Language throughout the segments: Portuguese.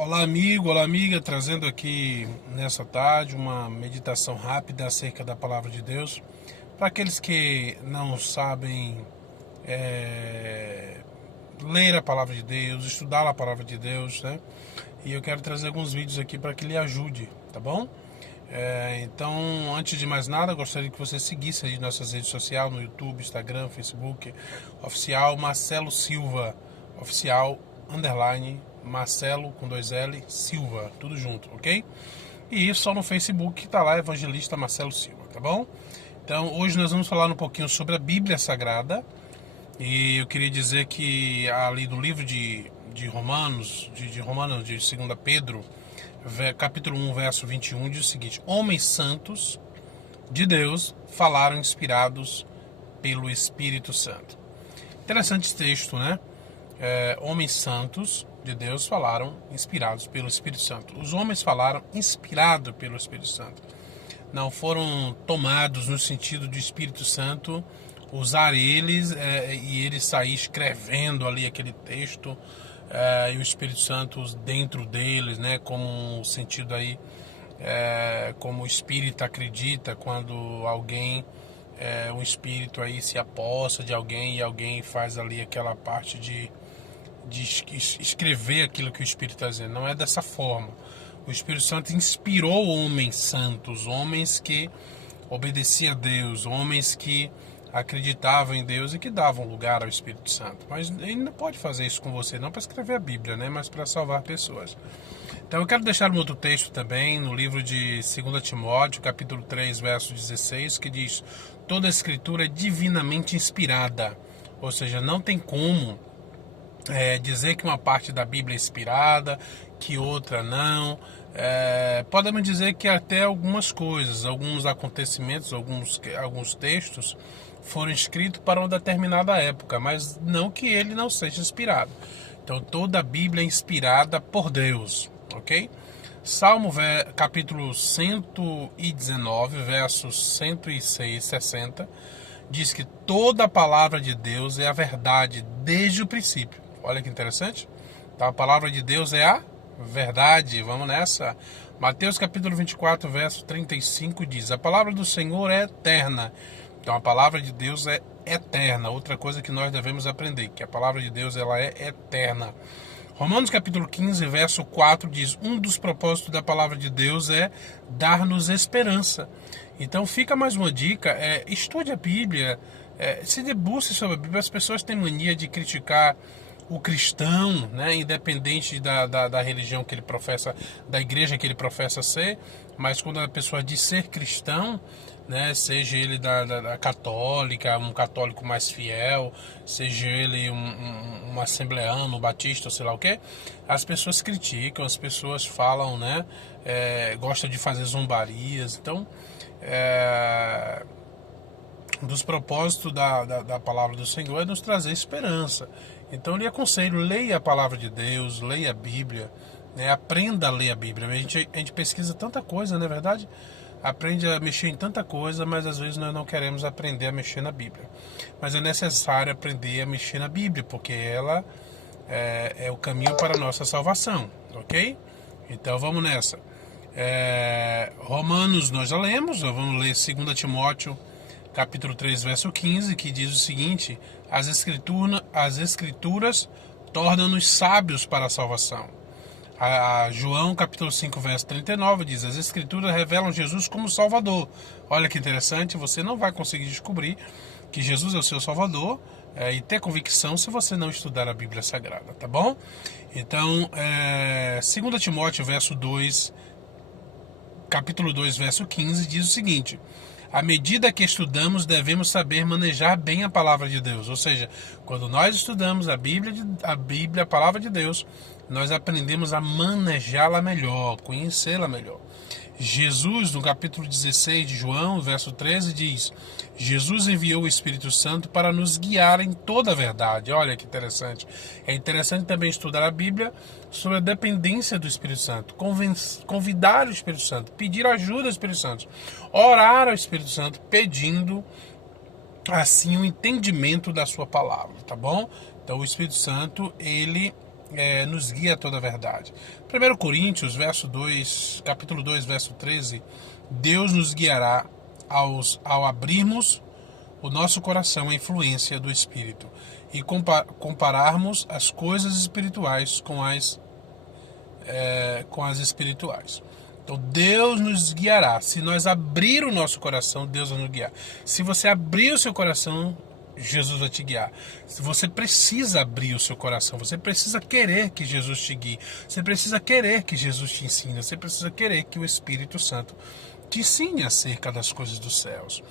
Olá amigo, olá amiga, trazendo aqui nessa tarde uma meditação rápida acerca da Palavra de Deus. Para aqueles que não sabem ler a Palavra de Deus, estudar a Palavra de Deus, né? E eu quero trazer alguns vídeos aqui para que lhe ajude, tá bom? Então, antes de mais nada, eu gostaria que você seguisse aí nossas redes sociais, no YouTube, Instagram, Facebook, oficial Marcelo Silva, oficial, underline, Marcelo com 2L, Silva, tudo junto, ok? E só no Facebook que tá lá, Evangelista Marcelo Silva, tá bom? Então, hoje nós vamos falar um pouquinho sobre a Bíblia Sagrada. E eu queria dizer que ali do livro de Romanos, de 2 Pedro, capítulo 1, verso 21, diz o seguinte: homens santos de Deus falaram inspirados pelo Espírito Santo. Interessante esse texto, né? Homens santos de Deus falaram inspirados pelo Espírito Santo. Os homens falaram inspirados pelo Espírito Santo. Não foram tomados no sentido do Espírito Santo usar eles e eles sair escrevendo ali aquele texto e o Espírito Santo dentro deles, né? Como um sentido aí, como o Espírito acredita quando alguém, um Espírito aí se aposta de alguém e alguém faz ali aquela parte de escrever aquilo que o Espírito está dizendo. Não é dessa forma. O Espírito Santo inspirou homens santos, homens que obedeciam a Deus, homens que acreditavam em Deus e que davam lugar ao Espírito Santo. Mas ele não pode fazer isso com você, não para escrever a Bíblia, né? Mas para salvar pessoas. Então eu quero deixar um outro texto também no livro de 2 Timóteo, capítulo 3, verso 16, que diz: toda a escritura é divinamente inspirada. Ou seja, não tem como dizer que uma parte da Bíblia é inspirada, que outra não. Podemos dizer que até algumas coisas, alguns acontecimentos, alguns textos foram escritos para uma determinada época, mas não que ele não seja inspirado. Então toda a Bíblia é inspirada por Deus, ok? Salmo capítulo 119, versos 106 e 60, diz que toda a palavra de Deus é a verdade desde o princípio. Olha que interessante. Então, a palavra de Deus é a verdade. Vamos nessa. Mateus capítulo 24, verso 35 diz: a palavra do Senhor é eterna. Então a palavra de Deus é eterna. Outra coisa que nós devemos aprender, que a palavra de Deus ela é eterna. Romanos capítulo 15, verso 4 diz: um dos propósitos da palavra de Deus é dar-nos esperança. Então fica mais uma dica, estude a Bíblia, se debruce sobre a Bíblia. As pessoas têm mania de criticar o cristão, né, independente da religião que ele professa, da igreja que ele professa ser, mas quando a pessoa diz ser cristão, né, seja ele da católica, um católico mais fiel, seja ele um assembleano, um batista, sei lá o que, as pessoas criticam, as pessoas falam, né, gostam de fazer zombarias. Então, um dos propósitos da palavra do Senhor é nos trazer esperança. Então eu lhe aconselho, leia a palavra de Deus, leia a Bíblia, né? Aprenda a ler a Bíblia. A gente pesquisa tanta coisa, não é verdade? Aprende a mexer em tanta coisa, mas às vezes nós não queremos aprender a mexer na Bíblia. Mas é necessário aprender a mexer na Bíblia, porque ela é o caminho para a nossa salvação, ok? Então vamos nessa. Romanos nós já lemos, nós vamos ler 2 Timóteo capítulo 3, verso 15, que diz o seguinte: as escrituras tornam-nos sábios para a salvação. João capítulo 5, verso 39 diz: as escrituras revelam Jesus como Salvador. Olha que interessante, você não vai conseguir descobrir que Jesus é o seu Salvador e ter convicção se você não estudar a Bíblia Sagrada, tá bom? Então, 2 Timóteo verso 2, capítulo 2, verso 15 diz o seguinte: à medida que estudamos, devemos saber manejar bem a palavra de Deus. Ou seja, quando nós estudamos a Bíblia, a palavra de Deus, nós aprendemos a manejá-la melhor, conhecê-la melhor. Jesus, no capítulo 16 de João, verso 13, diz: Jesus enviou o Espírito Santo para nos guiar em toda a verdade. Olha que interessante. É interessante também estudar a Bíblia sobre a dependência do Espírito Santo, convidar o Espírito Santo, pedir ajuda ao Espírito Santo, orar ao Espírito Santo, pedindo assim o entendimento da sua palavra, tá bom? Então o Espírito Santo, ele nos guia a toda a verdade. 1 Coríntios, capítulo 2, verso 13, Deus nos guiará ao abrirmos o nosso coração à influência do Espírito e compararmos as coisas espirituais com as espirituais. Então Deus nos guiará. Se nós abrir o nosso coração, Deus vai nos guiar. Se você abrir o seu coração, Jesus vai te guiar. Você precisa abrir o seu coração. Você precisa querer que Jesus te guie. Você precisa querer que Jesus te ensine. Você precisa querer que o Espírito Santo te ensine acerca das coisas dos céus.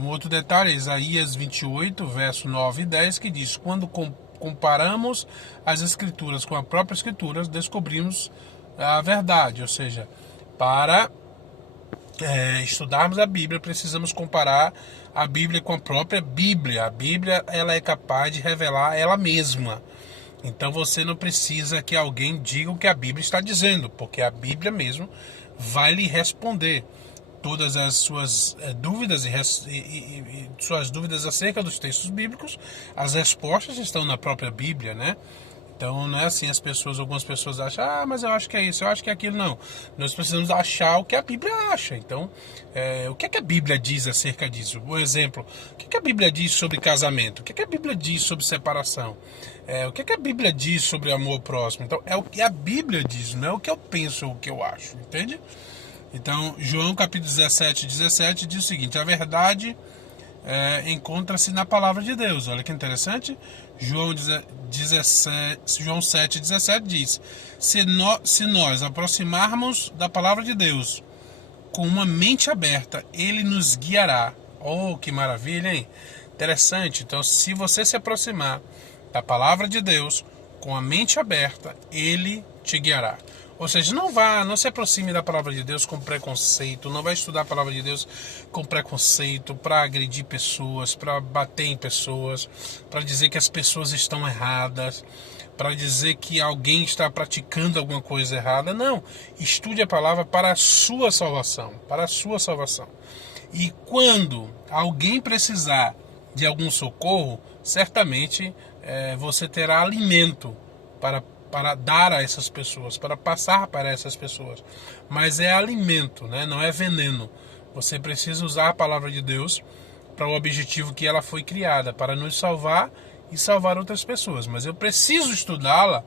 Um outro detalhe é Isaías 28, verso 9 e 10, que diz: quando comparamos as Escrituras com a própria Escritura, descobrimos a verdade. Ou seja, para estudarmos a Bíblia, precisamos comparar a Bíblia com a própria Bíblia. A Bíblia, ela é capaz de revelar ela mesma. Então você não precisa que alguém diga o que a Bíblia está dizendo, porque a Bíblia mesmo vai lhe responder todas as suas dúvidas e suas dúvidas acerca dos textos bíblicos. As respostas estão na própria Bíblia, né? Então não é assim, algumas pessoas acham, mas eu acho que é isso, eu acho que é aquilo. Não, nós precisamos achar o que a Bíblia acha. Então, o que é que a Bíblia diz acerca disso? Por exemplo, o que é que a Bíblia diz sobre casamento? O que é que a Bíblia diz sobre separação? O que é que a Bíblia diz sobre amor próximo? Então, é o que a Bíblia diz, não é o que eu penso ou o que eu acho, entende? Então, João capítulo 17 diz o seguinte: a verdade encontra-se na palavra de Deus. Olha que interessante. João 7,17 diz: se nós aproximarmos da palavra de Deus com uma mente aberta, Ele nos guiará. Oh, que maravilha, hein? Interessante. Então, se você se aproximar da palavra de Deus com a mente aberta, Ele te guiará. Ou seja, não se aproxime da palavra de Deus com preconceito, não vai estudar a palavra de Deus com preconceito para agredir pessoas, para bater em pessoas, para dizer que as pessoas estão erradas, para dizer que alguém está praticando alguma coisa errada. Não, estude a palavra para a sua salvação, E quando alguém precisar de algum socorro, certamente você terá alimento para dar a essas pessoas, para passar para essas pessoas. Mas é alimento, né? Não é veneno. Você precisa usar a palavra de Deus para o objetivo que ela foi criada, para nos salvar e salvar outras pessoas. Mas eu preciso estudá-la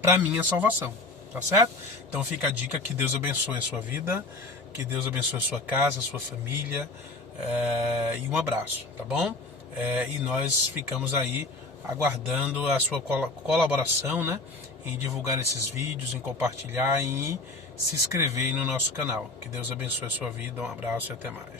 para a minha salvação, tá certo? Então fica a dica, que Deus abençoe a sua vida, que Deus abençoe a sua casa, a sua família, e um abraço, tá bom? E nós ficamos aí aguardando a sua colaboração, né, em divulgar esses vídeos, em compartilhar e se inscrever no nosso canal. Que Deus abençoe a sua vida, um abraço e até mais.